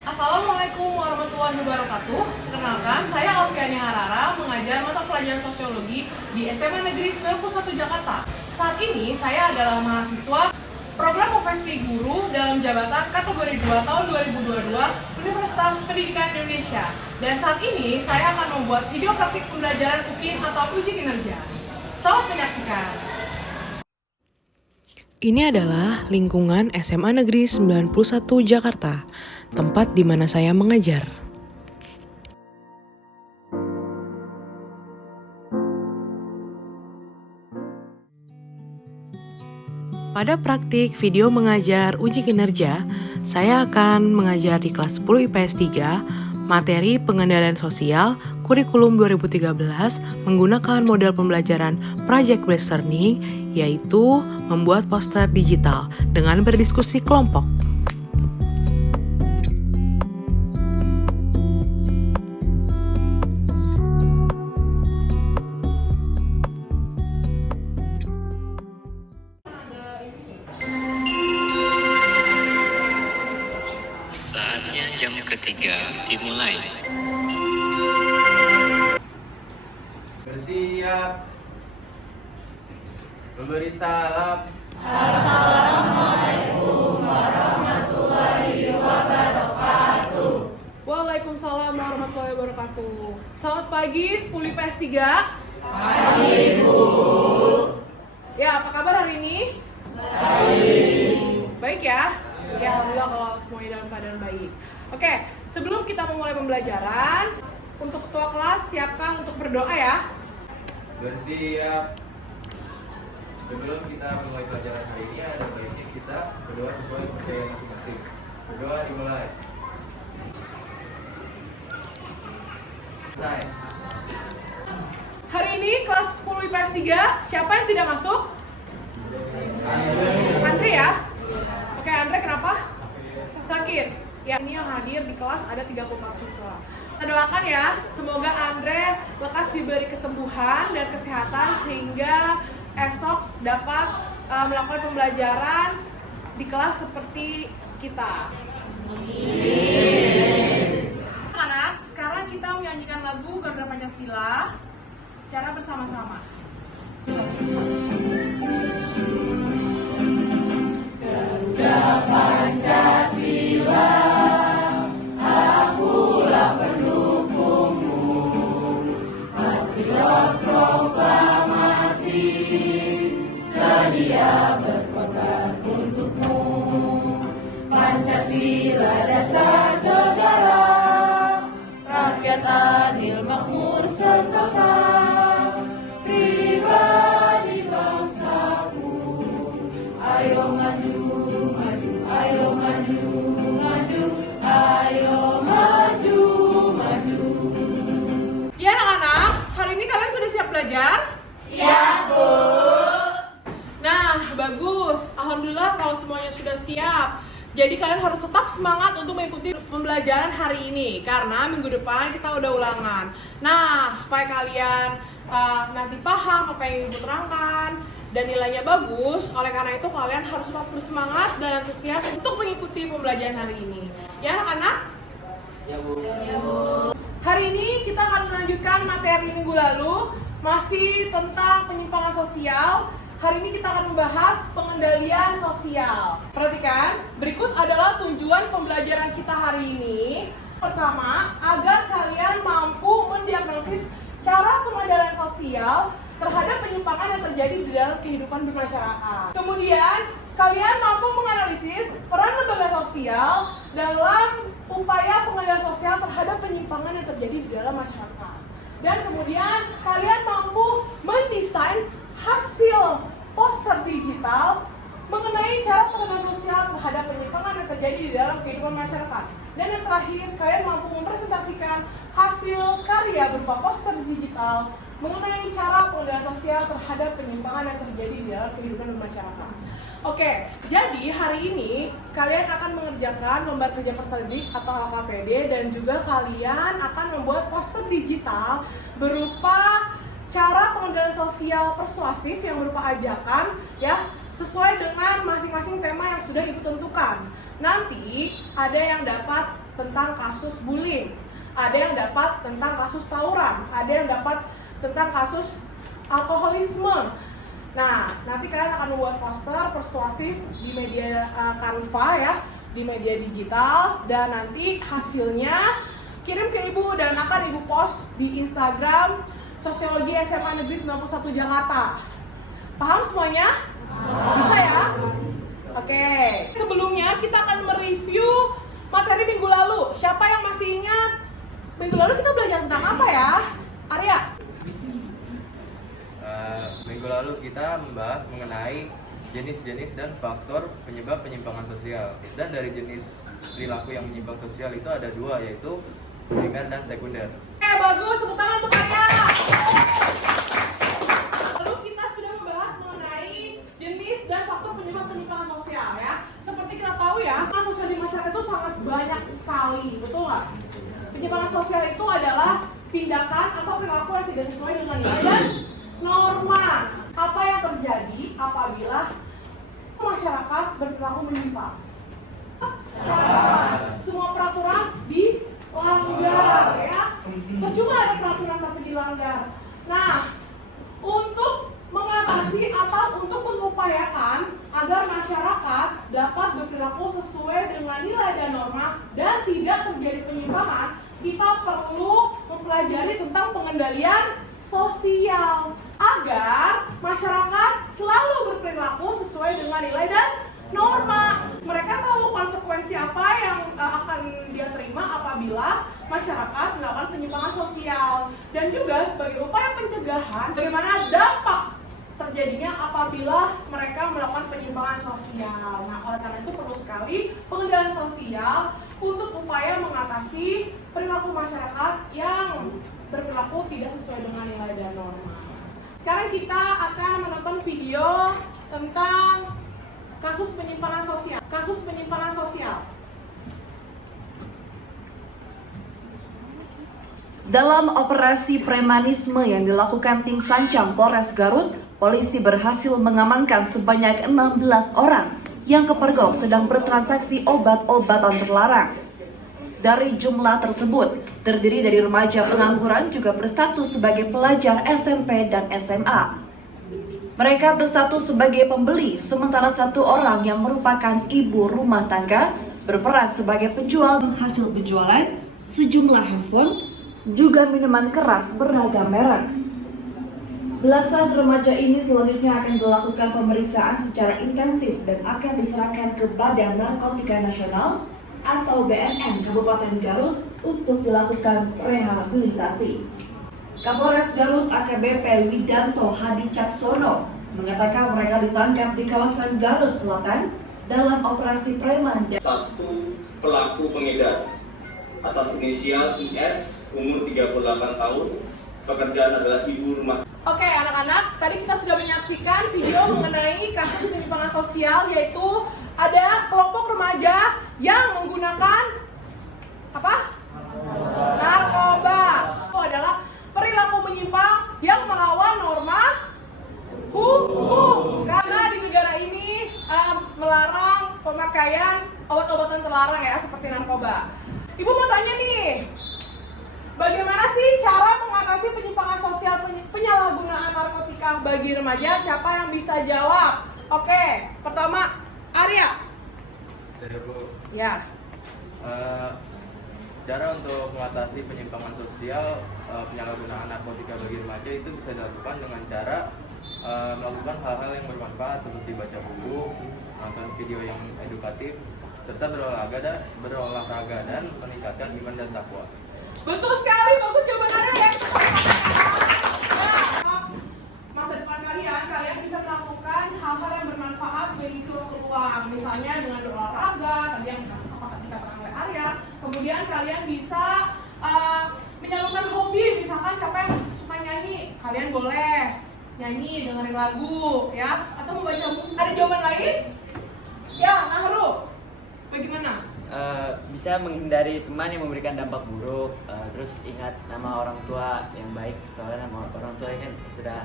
Assalamualaikum warahmatullahi wabarakatuh. Perkenalkan, saya Alfiani Harara, mengajar mata pelajaran sosiologi di SMA Negeri 91 Jakarta. Saat ini saya adalah mahasiswa program profesi guru dalam jabatan kategori 2 tahun 2022 Universitas Pendidikan Indonesia. Dan saat ini saya akan membuat video praktik pembelajaran UKIN atau uji kinerja. Selamat menyaksikan. Ini adalah lingkungan SMA Negeri 91 Jakarta, tempat di mana saya mengajar. Pada praktik video mengajar uji kinerja, saya akan mengajar di kelas 10 IPS 3, materi pengendalian sosial, kurikulum 2013 menggunakan model pembelajaran Project Based Learning, yaitu membuat poster digital dengan berdiskusi kelompok. Saatnya jam ketiga dimulai. Bersiap. Memberi salam. Waalaikumsalam warahmatullahi wabarakatuh. Selamat pagi, 10 IPS 3. Pagi, Bu. Ya, apa kabar hari ini? Baik ya? Ya, alhamdulillah kalau semuanya dalam keadaan baik. Oke, sebelum kita memulai pembelajaran, untuk ketua kelas siapkan untuk berdoa ya. Bersiap. Sebelum kita memulai pelajaran hari ini, ada baiknya kita berdoa sesuai kepercayaan masing-masing. Berdoa dimulai. Selesai. Hari ini kelas 10 IPS 3, siapa yang tidak masuk? Andre ya? Oke, Andre kenapa? Sakit. Ya, ini yang hadir di kelas ada 34 siswa. Kita doakan ya, semoga Andre lekas diberi kesembuhan dan kesehatan sehingga esok dapat melakukan pembelajaran di kelas seperti kita. Anak, sekarang kita menyanyikan lagu Garuda Pancasila secara bersama-sama. Pancasila dasar negara, rakyat adil makmur sentosa, pribadi bangsaku. Ayo maju, maju, ayo maju, maju, ayo maju, maju. Ya anak-anak, hari ini kalian sudah siap belajar? Ya, Bu. Nah, bagus. Alhamdulillah kalau semuanya sudah siap. Jadi kalian harus tetap semangat untuk mengikuti pembelajaran hari ini karena minggu depan kita udah ulangan. Nah, supaya kalian nanti paham apa yang ibu terangkan dan nilainya bagus, oleh karena itu kalian harus tetap bersemangat dan antusias untuk mengikuti pembelajaran hari ini. Ya anak-anak? Ya, Bu. Ya, Bu. Hari ini kita akan melanjutkan materi minggu lalu, masih tentang penyimpangan sosial. Hari ini kita akan membahas pengendalian sosial. Perhatikan, berikut adalah tujuan pembelajaran kita hari ini. Pertama, agar kalian mampu mendiagnosis cara pengendalian sosial terhadap penyimpangan yang terjadi di dalam kehidupan bermasyarakat. Kemudian, kalian mampu menganalisis peran lembaga sosial dalam upaya pengendalian sosial terhadap penyimpangan yang terjadi di dalam masyarakat. Dan kemudian, kalian mampu mendesain hasil poster digital mengenai cara pengendalian sosial terhadap penyimpangan yang terjadi di dalam kehidupan masyarakat. Dan yang terakhir, kalian mampu mempresentasikan hasil karya berupa poster digital mengenai cara pengendalian sosial terhadap penyimpangan yang terjadi di dalam kehidupan masyarakat. Oke, jadi hari ini kalian akan mengerjakan lembar kerja peserta didik atau LKPD dan juga kalian akan membuat poster digital berupa cara pengendalian sosial persuasif yang berupa ajakan ya, sesuai dengan masing-masing tema yang sudah Ibu tentukan. Nanti ada yang dapat tentang kasus bullying, ada yang dapat tentang kasus tawuran, ada yang dapat tentang kasus alkoholisme. Nah, nanti kalian akan membuat poster persuasif di media Canva ya, di media digital, dan nanti hasilnya kirim ke Ibu dan akan Ibu post di Instagram Sosiologi SMA Negeri 91 Jakarta. Paham semuanya? Bisa ya? Oke. Sebelumnya kita akan mereview materi minggu lalu. Siapa yang masih ingat? Minggu lalu kita belajar tentang apa ya? Arya? Minggu lalu kita membahas mengenai jenis-jenis dan faktor penyebab penyimpangan sosial. Dan dari jenis perilaku yang menyimpang sosial itu ada dua, yaitu primer dan sekunder. Oke, bagus. Tepuk tangan untuk Arya. Lalu kita sudah membahas mengenai jenis dan faktor penyebab penyimpangan sosial ya. Seperti kita tahu ya, penyimpangan sosial di masyarakat itu sangat banyak sekali, betul nggak? Penyimpangan sosial itu adalah tindakan atau perilaku yang tidak sesuai dengan nilai dan norma. Apa yang terjadi apabila masyarakat berperilaku menyimpang? Semua peraturan dilanggar ya. Percuma ada peraturan tapi dilanggar. Nah, untuk mengatasi atau untuk mengupayakan agar masyarakat dapat berperilaku sesuai dengan nilai dan norma dan tidak terjadi penyimpangan, kita perlu mempelajari tentang pengendalian sosial agar masyarakat selalu berperilaku sesuai dengan nilai dan norma. Mereka tahu konsekuensi apa yang akan dia terima apabila masyarakat melakukan penyimpangan sosial, dan juga sebagai upaya pencegahan bagaimana dampak terjadinya apabila mereka melakukan penyimpangan sosial. Nah, oleh karena itu perlu sekali pengendalian sosial untuk upaya mengatasi perilaku masyarakat yang berperilaku tidak sesuai dengan nilai dan norma. Sekarang kita akan menonton video tentang kasus penyimpangan sosial. Kasus penyimpangan sosial. Dalam operasi premanisme yang dilakukan tim Sancam Polres Garut, polisi berhasil mengamankan sebanyak 16 orang yang kepergok sedang bertransaksi obat-obatan terlarang. Dari jumlah tersebut, terdiri dari remaja pengangguran juga berstatus sebagai pelajar SMP dan SMA. Mereka berstatus sebagai pembeli, sementara satu orang yang merupakan ibu rumah tangga berperan sebagai penjual. Hasil penjualan sejumlah handphone, juga minuman keras beragam merek. Belasan remaja ini selanjutnya akan dilakukan pemeriksaan secara intensif dan akan diserahkan ke Badan Narkotika Nasional atau BNN Kabupaten Garut untuk dilakukan rehabilitasi. Kapolres Garut AKBP Widanto Hadi Caksono mengatakan mereka ditangkap di kawasan Garut Selatan dalam operasi preman. Satu pelaku pengedar atas inisial IS, umur 38 tahun, pekerjaan adalah ibu rumah. Oke anak-anak, tadi kita sudah menyaksikan video mengenai kasus penyimpangan sosial, yaitu ada kelompok remaja yang menggunakan apa? Narkoba. Itu adalah perilaku menyimpang yang melawan norma hukum. Karena di negara ini melarang pemakaian obat-obatan terlarang ya, seperti narkoba. Ibu mau tanya nih, bagaimana sih cara mengatasi penyimpangan sosial penyalahgunaan narkotika bagi remaja? Siapa yang bisa jawab? Oke, pertama Arya. Jadi Bu, Ya. cara untuk mengatasi penyimpangan sosial penyalahgunaan narkotika bagi remaja itu bisa dilakukan dengan cara melakukan hal-hal yang bermanfaat seperti baca buku, nonton video yang edukatif, serta berolahraga dan meningkatkan iman dan takwa. Betul sekali, bagus jawaban Arya ya. Masa depan kalian bisa melakukan hal-hal yang bermanfaat bagi seluruh peluang. Misalnya dengan berolahraga, tadi yang dikatakan oleh Arya. Kemudian kalian bisa menyalurkan hobi, misalkan siapa yang suka nyanyi, kalian boleh nyanyi, dengerin lagu, ya, atau membaca buku. Ada jawaban lain? Ya, Nahru, bagaimana? Bisa menghindari teman yang memberikan dampak buruk, terus ingat nama orang tua yang baik, soalnya nama orang tua kan sudah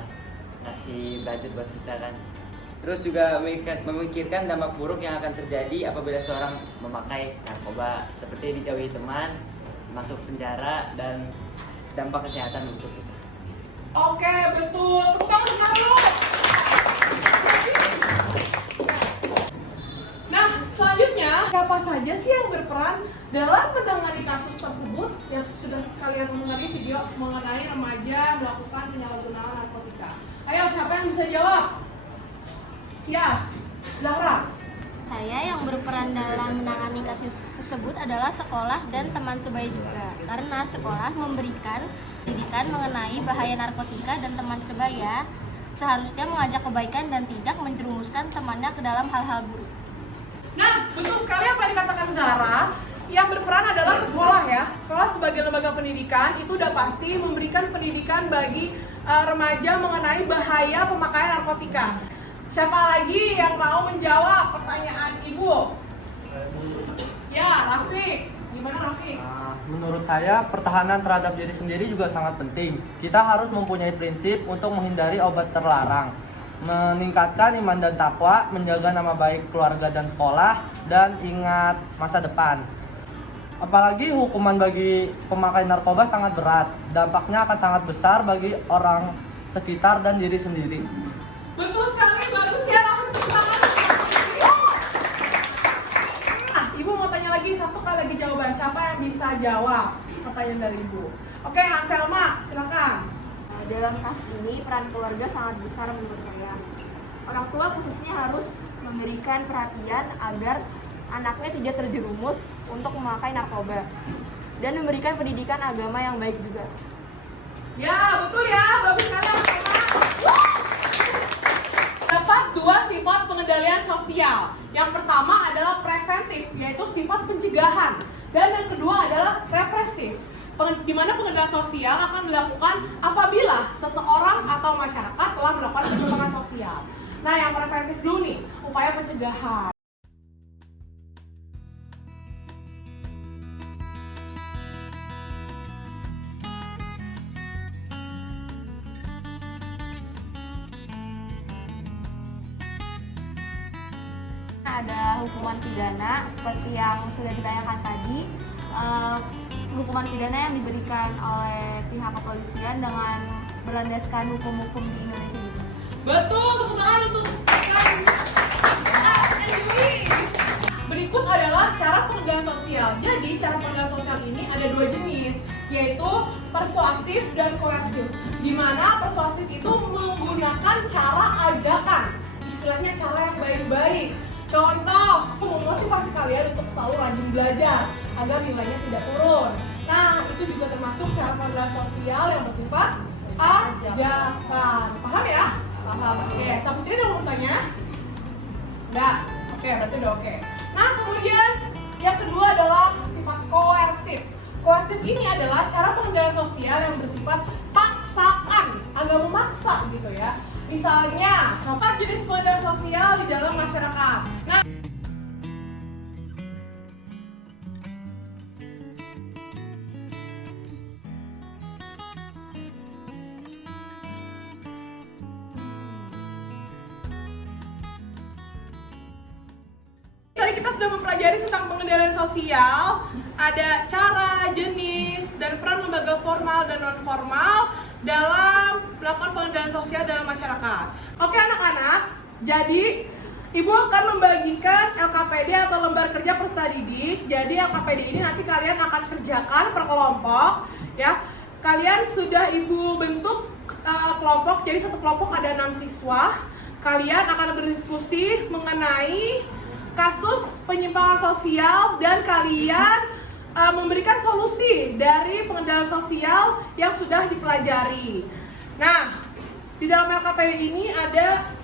ngasih budget buat kita kan. Terus juga memikirkan dampak buruk yang akan terjadi apabila seorang memakai narkoba, seperti dijauhi teman, masuk penjara, dan dampak kesehatan untuk kita sendiri. Oke, betul. Tepuk tangan untuk Nana dulu. Nah, selanjutnya, siapa saja sih yang berperan dalam menangani kasus tersebut yang sudah kalian mengenai video mengenai remaja melakukan penyalahgunaan narkotika? Ayo, siapa yang bisa jawab? Ya, Zahra. Saya yang berperan dalam menangani kasus tersebut adalah sekolah dan teman sebaya juga. Karena sekolah memberikan pendidikan mengenai bahaya narkotika dan teman sebaya seharusnya mengajak kebaikan dan tidak menjerumuskan temannya ke dalam hal-hal buruk. Nah, betul sekali apa yang dikatakan Zahra. Yang berperan adalah sekolah ya. Sekolah sebagai lembaga pendidikan itu udah pasti memberikan pendidikan bagi remaja mengenai bahaya pemakaian narkotika. Siapa lagi yang mau menjawab pertanyaan Ibu? Ya, Rafiq. Gimana Rafiq? Menurut saya, pertahanan terhadap diri sendiri juga sangat penting. Kita harus mempunyai prinsip untuk menghindari obat terlarang, meningkatkan iman dan takwa, menjaga nama baik keluarga dan sekolah, dan ingat masa depan. Apalagi hukuman bagi pemakai narkoba sangat berat. Dampaknya akan sangat besar bagi orang sekitar dan diri sendiri. Betul sekali, bagus ya Rafiq. Nah, Ibu mau tanya lagi satu kali lagi jawaban. Siapa yang bisa jawab pertanyaan dari Ibu? Oke, Anselma, silakan. Dalam kasus ini peran keluarga sangat besar menurut saya. Orang tua khususnya harus memberikan perhatian agar anaknya tidak terjerumus untuk memakai narkoba dan memberikan pendidikan agama yang baik juga. Ya, betul ya. Bagus sekali Anselma. Dapat dua sifat pengendalian sosial. Yang pertama adalah preventif, yaitu sifat pencegahan. Dan yang kedua adalah represif, di mana pengendalian sosial akan dilakukan apabila seseorang atau masyarakat telah melakukan penyimpangan sosial. Nah, yang preventif dulu nih, upaya pencegahan. Ada hukuman pidana seperti yang sudah ditanyakan tadi. Hukuman pidana yang diberikan oleh pihak kepolisian dengan berlandaskan hukum-hukum di Indonesia juga. Betul, tepuk tangan untuk berikut adalah cara pengendalian sosial. Jadi cara pengendalian sosial ini ada dua jenis, yaitu persuasif dan koersif. Di mana persuasif itu menggunakan cara ajakan, istilahnya cara yang baik-baik. Contoh, memotivasi kalian untuk selalu rajin belajar agar nilainya tidak turun. Nah, itu juga termasuk cara pengendalian sosial yang bersifat ajakan. Paham ya? Paham. Oke, sampai sini udah mau bertanya? Enggak? Oke, berarti udah oke. Nah, kemudian yang kedua adalah sifat koersif. Koersif ini adalah cara pengendalian sosial yang bersifat paksaan, agak memaksa gitu ya. Misalnya, 4 jenis pengendalian sosial di dalam masyarakat. Nah, tadi kita sudah mempelajari tentang pengendalian sosial, ada cara, jenis, dan peran lembaga formal dan non formal dalam melakukan pengendalian sosial dalam masyarakat. Oke anak-anak, jadi Ibu akan membagikan LKPD atau lembar kerja peserta didik. Jadi LKPD ini nanti kalian akan kerjakan per kelompok ya. Kalian sudah Ibu bentuk kelompok, jadi satu kelompok ada 6 siswa. Kalian akan berdiskusi mengenai kasus penyimpangan sosial dan kalian memberikan solusi dari pengendalian sosial yang sudah dipelajari. Nah, di dalam LKPD ini ada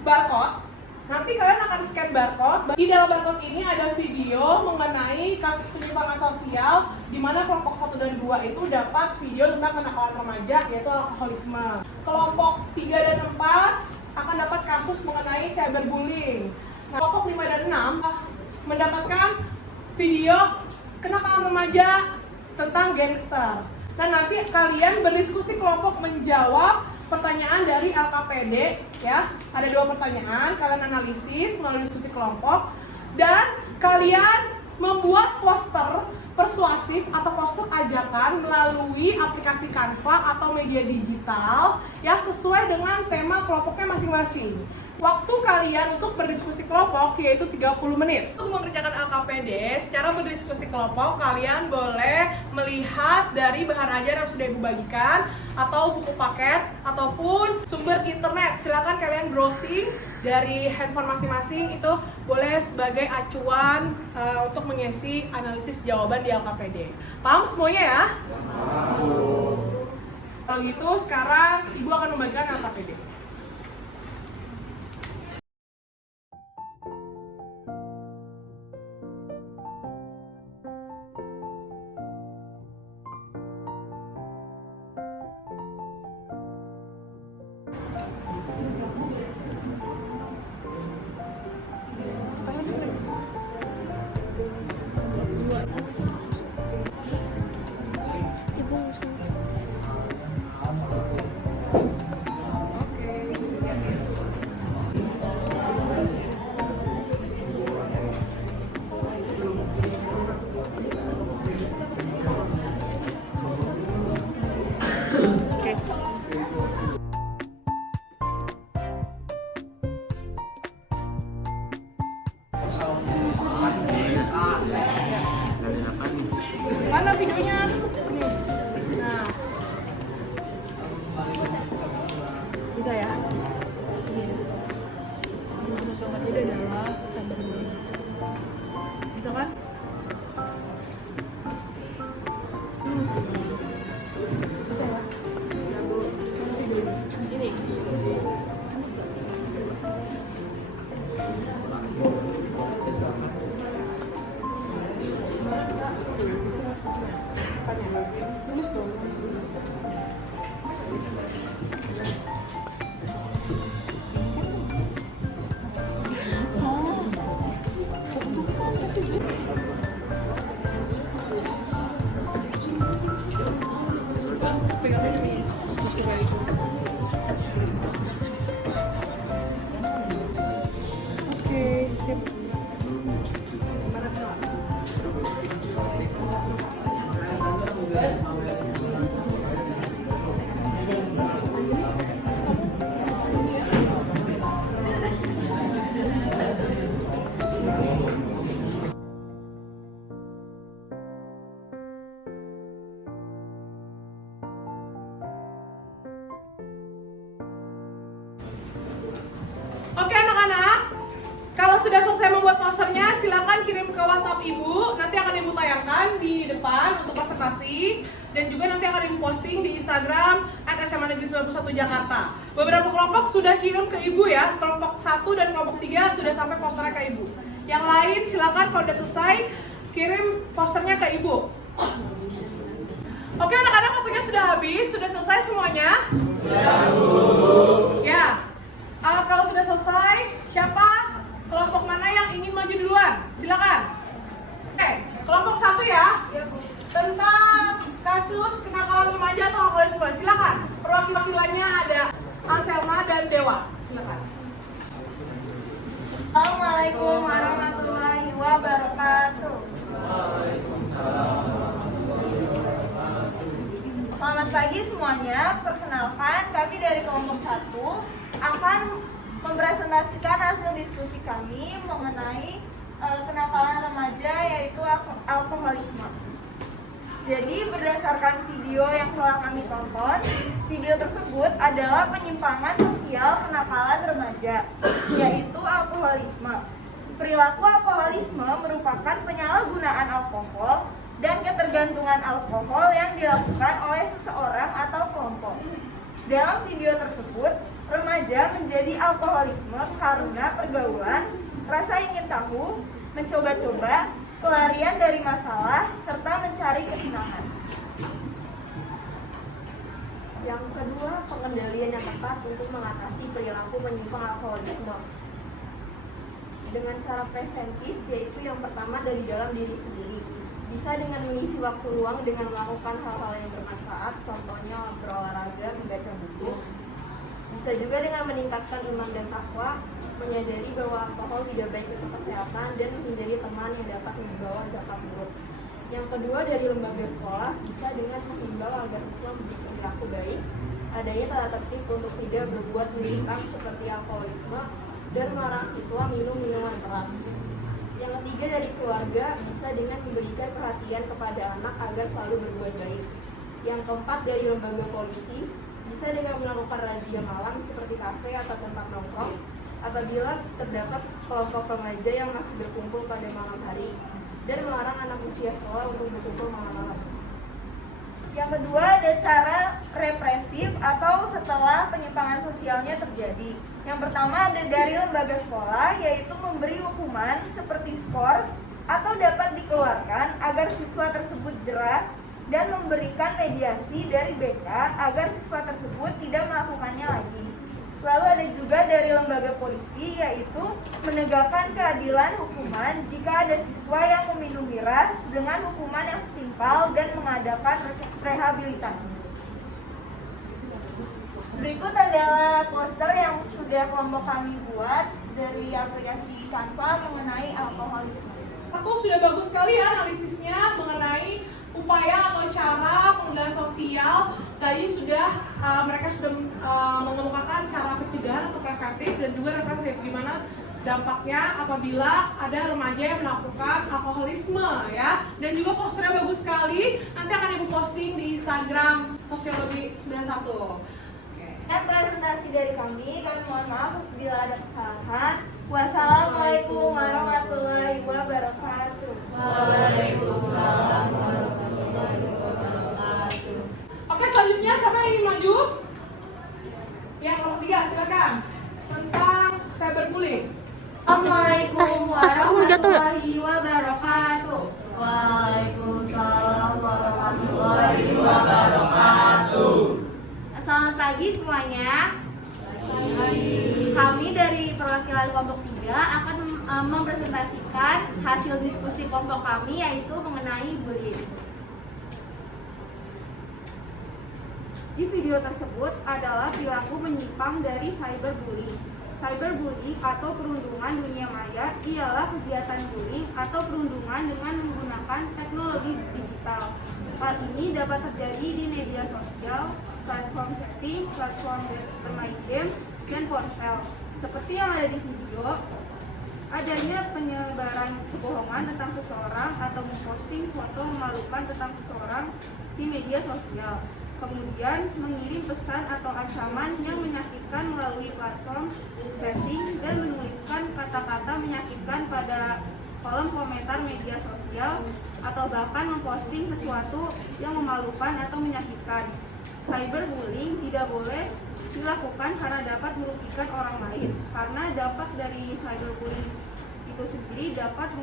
barcode. Nanti kalian akan scan barcode. Di dalam barcode ini ada video mengenai kasus penyimpangan sosial, di mana kelompok 1 dan 2 itu dapat video tentang kenakalan remaja, yaitu alkoholisme. Kelompok 3 dan 4 akan dapat kasus mengenai cyberbullying. Nah, kelompok 5 dan 6 mendapatkan video kenakalan remaja tentang gangster. Nah, nanti kalian berdiskusi kelompok menjawab pertanyaan dari LKPD ya. Ada 2 pertanyaan, kalian analisis melalui diskusi kelompok dan kalian membuat poster persuasif atau poster ajakan melalui aplikasi Canva atau media digital yang sesuai dengan tema kelompoknya masing-masing. Waktu kalian untuk berdiskusi kelompok yaitu 30 menit. Untuk mengerjakan LKPD, secara berdiskusi kelompok kalian boleh melihat dari bahan ajar yang sudah Ibu bagikan atau buku paket ataupun sumber internet. Silakan kalian browsing dari handphone masing-masing, itu boleh sebagai acuan untuk mengisi analisis jawaban di LKPD. Paham semuanya ya? Kalau gitu sekarang Ibu akan membagikan LKPD. Mana videonya? Sini. Nah. Bisa ya? Ini adalah bisa kan? Bisa ya? Ini. Tulis dong, tulis. Oke, sip. Oke anak-anak, kalau sudah selesai membuat posternya, silakan kirim ke WhatsApp Ibu. Nanti akan Ibu tayangkan di depan untuk presentasi. Dan juga nanti akan Ibu posting di Instagram @SMA Negeri 91 Jakarta. Beberapa kelompok sudah kirim ke Ibu ya. Kelompok 1 dan kelompok 3 sudah sampai posternya ke Ibu. Yang lain silakan kalau sudah selesai, kirim posternya ke Ibu. Oke anak-anak, waktunya sudah habis. Sudah selesai semuanya? Ya. Kalau sudah selesai, siapa kelompok mana yang ingin maju duluan? Silakan. Oke, kelompok 1 ya. Tentang kasus kenakalan remaja atau alkoholisme. Silakan. Perwakilannya ada Anselma dan Dewa. Silakan. Assalamualaikum warahmatullahi wabarakatuh. Selamat pagi semuanya. Perkenalkan, kami dari kelompok 1 akan mempresentasikan hasil diskusi kami mengenai kenakalan remaja, yaitu alkoholisme. Jadi berdasarkan video yang telah kami tonton, video tersebut adalah penyimpangan sosial kenakalan remaja, yaitu alkoholisme. Perilaku alkoholisme merupakan penyalahgunaan alkohol dan ketergantungan alkohol yang dilakukan oleh seseorang atau kelompok. Dalam video tersebut, remaja menjadi alkoholisme karena pergaulan, rasa ingin tahu, mencoba-coba, pelarian dari masalah, serta mencari kesenangan. Yang kedua, pengendalian yang tepat untuk mengatasi perilaku menyimpang alkoholisme. Dengan cara preventif, yaitu yang pertama dari dalam diri sendiri. Bisa dengan mengisi waktu luang dengan melakukan hal-hal yang bermanfaat, contohnya berolahraga, membaca buku. Bisa juga dengan meningkatkan iman dan takwa, menyadari bahwa alkohol tidak baik untuk kesehatan, dan menghindari teman yang dapat membawa dampak buruk. Yang kedua, dari lembaga sekolah bisa dengan menghimbau agar siswa berperilaku baik, adanya tata tertib untuk tidak berbuat menyimpang seperti alkoholisme, dan melarang siswa minum minuman keras. Yang ketiga, dari keluarga bisa dengan memberikan perhatian kepada anak agar selalu berbuat baik. Yang keempat, dari lembaga polisi bisa dengan melakukan razia malam seperti kafe atau tempat nongkrong apabila terdapat kelompok remaja yang masih berkumpul pada malam hari, dan melarang anak usia sekolah untuk berkumpul malam-malam. Yang kedua, ada cara represif atau setelah penyimpangan sosialnya terjadi. Yang pertama ada dari lembaga sekolah, yaitu memberi hukuman seperti skors atau dapat dikeluarkan agar siswa tersebut jerah, dan memberikan mediasi dari BK agar siswa tersebut tidak melakukannya lagi. Lalu ada juga dari lembaga polisi, yaitu menegakkan keadilan hukuman jika ada siswa yang meminum miras dengan hukuman yang setimpal dan mengadakan rehabilitasi. Berikut adalah poster yang sudah kelompok kami buat dari aplikasi Canva mengenai alkoholisme. Aku sudah bagus sekali ya analisisnya mengenai upaya atau cara pengendalian sosial. Tadi mereka sudah mengemukakan cara pencegahan atau preventif dan juga represif, gimana dampaknya apabila ada remaja yang melakukan alkoholisme ya. Dan juga posternya bagus sekali, nanti akan ibu posting di Instagram Sosiologi 91. Dan presentasi dari kami mohon maaf bila ada kesalahan. Wassalamualaikum warahmatullahi wabarakatuh. Waalaikumsalam warahmatullahi wabarakatuh. Oke, selanjutnya siapa yang ingin maju? Yang nomor 3, silakan. Tentang cyberbullying. Assalamualaikum warahmatullahi wabarakatuh. Waalaikumsalam warahmatullahi wabarakatuh. Selamat pagi semuanya. Kami dari perwakilan kelompok 3 akan mempresentasikan hasil diskusi kelompok kami, yaitu mengenai bullying. Di video tersebut adalah perilaku menyimpang dari cyberbullying. Cyberbullying atau perundungan dunia maya ialah kegiatan bullying atau perundungan dengan menggunakan teknologi digital. Hal ini dapat terjadi di media sosial, platform chatting, platform bermain game, dan ponsel. Seperti yang ada di video, adanya penyebaran kebohongan tentang seseorang atau memposting foto memalukan tentang seseorang di media sosial. Kemudian mengirim pesan atau ancaman yang menyakitkan melalui platform chatting dan menuliskan kata-kata menyakitkan pada kolom komentar media sosial, atau bahkan memposting sesuatu yang memalukan atau menyakitkan. Cyberbullying tidak boleh dilakukan karena dapat merugikan orang lain, karena dampak dari cyberbullying itu sendiri dapat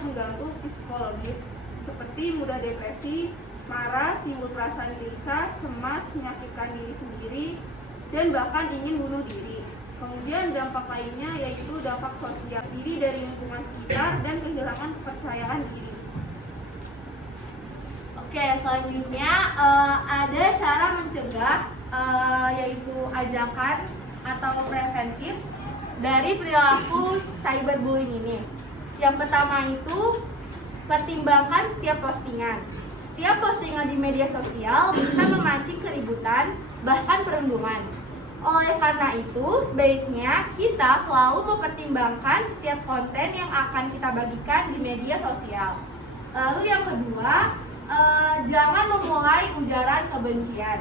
mengganggu psikologis seperti mudah depresi, marah, timbul perasaan gelisah, cemas, menyakitkan diri sendiri, dan bahkan ingin bunuh diri. Kemudian dampak lainnya yaitu dampak sosial diri dari lingkungan sekitar dan kehilangan kepercayaan diri. Oke, selanjutnya ada cara mencegah, yaitu ajakan atau preventif dari perilaku cyberbullying ini. Yang pertama itu, pertimbangkan setiap postingan. Setiap postingan di media sosial bisa memancing keributan, bahkan perundungan. Oleh karena itu, sebaiknya kita selalu mempertimbangkan setiap konten yang akan kita bagikan di media sosial. Lalu yang kedua, jangan memulai ujaran kebencian.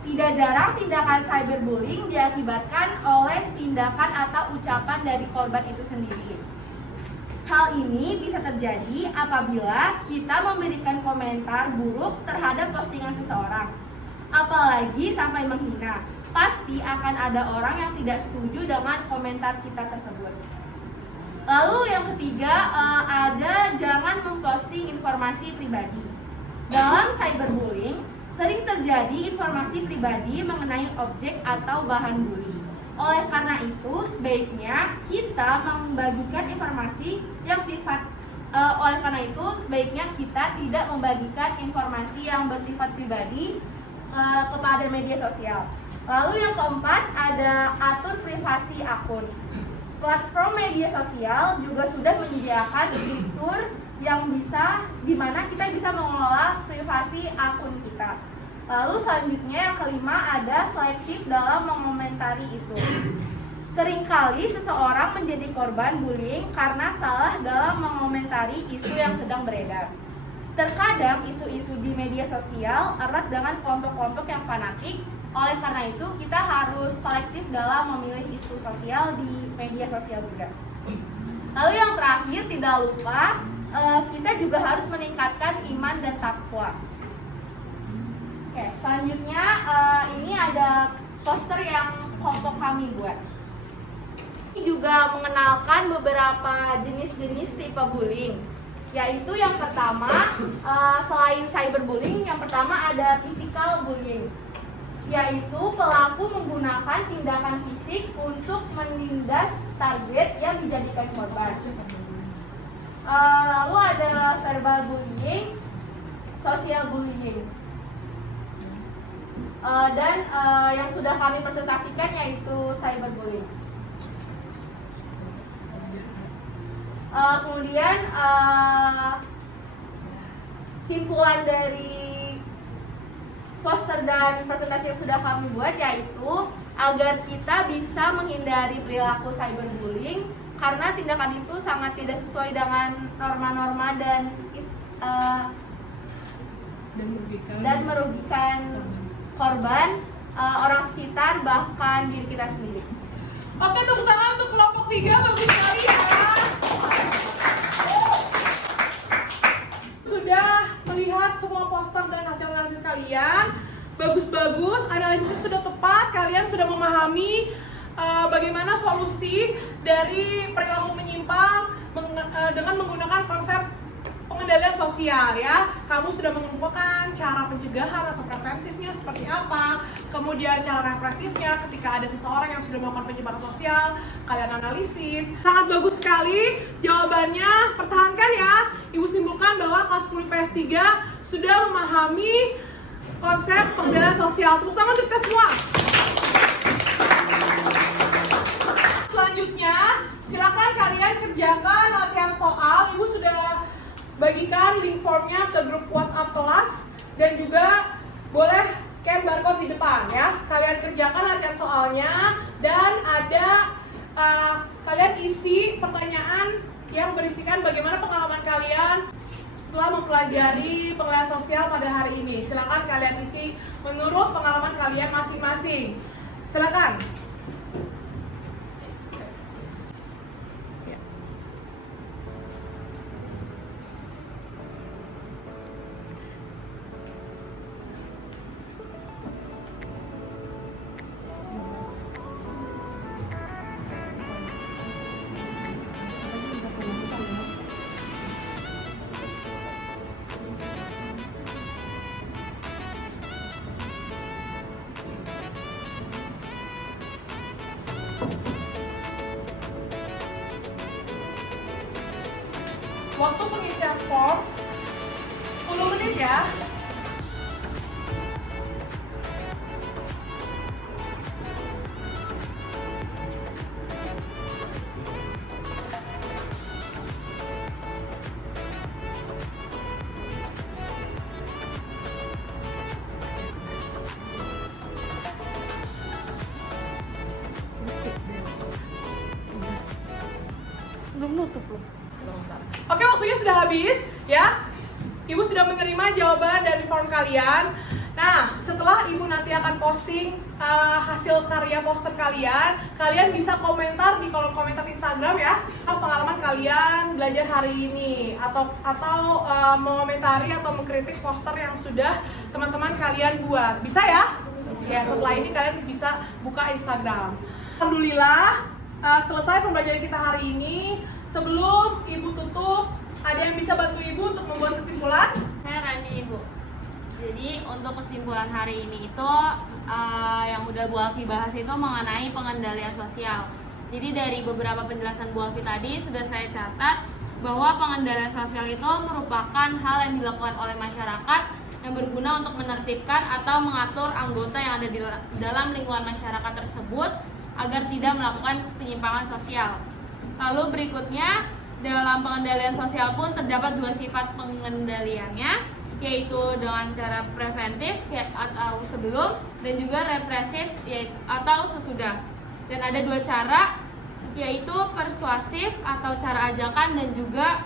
Tidak jarang tindakan cyberbullying diakibatkan oleh tindakan atau ucapan dari korban itu sendiri. Hal ini bisa terjadi apabila kita memberikan komentar buruk terhadap postingan seseorang, apalagi sampai menghina. Pasti akan ada orang yang tidak setuju dengan komentar kita tersebut. Lalu yang ketiga, ada jangan memposting informasi pribadi. Dalam cyberbullying, sering terjadi informasi pribadi mengenai objek atau bahan bully. Oleh karena itu, sebaiknya kita membagikan informasi yang kita tidak membagikan informasi yang bersifat pribadi kepada media sosial. Lalu yang keempat ada atur privasi akun. Platform media sosial juga sudah menyediakan fitur yang bisa di mana kita bisa mengelola privasi akun kita. Lalu selanjutnya yang kelima ada selektif dalam mengomentari isu. Seringkali seseorang menjadi korban bullying karena salah dalam mengomentari isu yang sedang beredar. Terkadang isu-isu di media sosial erat dengan kelompok-kelompok yang fanatik. Oleh karena itu, kita harus selektif dalam memilih isu sosial di media sosial juga. Lalu yang terakhir, tidak lupa kita juga harus meningkatkan iman dan takwa. Oke, selanjutnya ini ada poster yang kelompok kami buat. Ini juga mengenalkan beberapa jenis-jenis tipe bullying. Yaitu yang pertama, selain cyberbullying, yang pertama ada physical bullying. Yaitu pelaku menggunakan tindakan fisik untuk menindas target yang dijadikan korban. Lalu ada verbal bullying, social bullying, dan yang sudah kami presentasikan yaitu cyberbullying. Kemudian simpulan dari poster dan presentasi yang sudah kami buat yaitu agar kita bisa menghindari perilaku cyberbullying karena tindakan itu sangat tidak sesuai dengan norma-norma dan merugikan korban, orang sekitar, bahkan diri kita sendiri. Oke, tepuk tangan untuk kelompok 3, bagus sekali ya. Sudah melihat semua poster dan hasil analisis kalian, bagus-bagus, analisisnya sudah tepat, kalian sudah memahami bagaimana solusi dari perilaku menyimpang dengan menggunakan konsep pengendalian sosial ya. Kamu sudah menemukan cara pencegahan atau preventifnya seperti apa, kemudian cara represifnya ketika ada seseorang yang sudah melakukan penyimpangan sosial, kalian analisis. Sangat bagus sekali jawabannya, pertahankan ya. Ibu simpulkan bahwa kelas 10 IPS 3 sudah memahami konsep pengendalian sosial. Tepuk tangan untuk kita semua. Selanjutnya, silakan kalian kerjakan latihan soal. Ibu sudah bagikan link formnya ke grup WhatsApp kelas dan juga boleh scan barcode di depan ya. Kalian kerjakan latihan soalnya dan ada kalian isi pertanyaan yang berisikan bagaimana pengalaman kalian setelah mempelajari pengendalian sosial pada hari ini. Silakan kalian isi menurut pengalaman kalian masing-masing. Silakan. Waktu pengisian form 10 menit ya. Belum nutup loh. Oke, waktunya sudah habis ya. Ibu sudah menerima jawaban dari form kalian. Nah, setelah Ibu nanti akan posting hasil karya poster kalian, kalian bisa komentar di kolom komentar Instagram ya, pengalaman kalian belajar hari ini atau mengomentari atau mengkritik poster yang sudah teman-teman kalian buat. Bisa ya? Ya, setelah ini kalian bisa buka Instagram. Alhamdulillah, selesai pembelajaran kita hari ini. Sebelum Ibu tutup, ada yang bisa bantu Ibu untuk membuat kesimpulan? Saya Rani, Ibu. Jadi untuk kesimpulan hari ini itu yang udah Bu Alfi bahas itu mengenai pengendalian sosial. Jadi dari beberapa penjelasan Bu Alfi tadi sudah saya catat bahwa pengendalian sosial itu merupakan hal yang dilakukan oleh masyarakat yang berguna untuk menertibkan atau mengatur anggota yang ada di dalam lingkungan masyarakat tersebut agar tidak melakukan penyimpangan sosial. Lalu berikutnya, dalam pengendalian sosial pun terdapat dua sifat pengendaliannya, yaitu dengan cara preventif atau sebelum, dan juga represif atau sesudah. Dan ada dua cara, yaitu persuasif atau cara ajakan, dan juga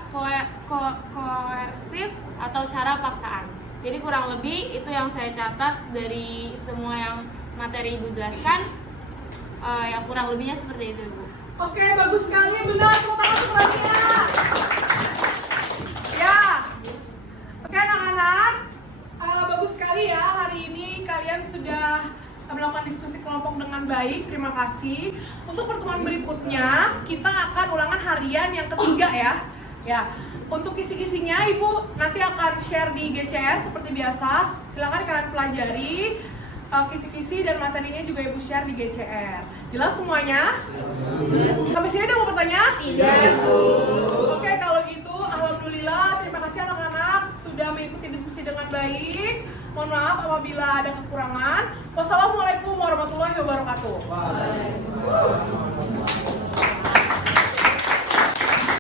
koersif atau cara paksaan. Jadi kurang lebih itu yang saya catat dari semua yang materi Ibu jelaskan. Yang kurang lebihnya seperti itu, Bu. Oke, bagus sekali, benar. Tepuk tangan untuk Rania. Ya. Oke anak-anak, bagus sekali ya, hari ini kalian sudah melakukan diskusi kelompok dengan baik, terima kasih. Untuk pertemuan berikutnya, kita akan ulangan harian yang ketiga ya. Ya, untuk kisi-kisinya Ibu nanti akan share di GCR seperti biasa. Silakan kalian pelajari kisi-kisi dan materinya juga Ibu share di GCR. Jelas semuanya? Sampai sini ada mau bertanya? Tidak. Oke, kalau gitu alhamdulillah, terima kasih anak-anak sudah mengikuti diskusi dengan baik. Mohon maaf apabila ada kekurangan. Wassalamualaikum warahmatullahi wabarakatuh.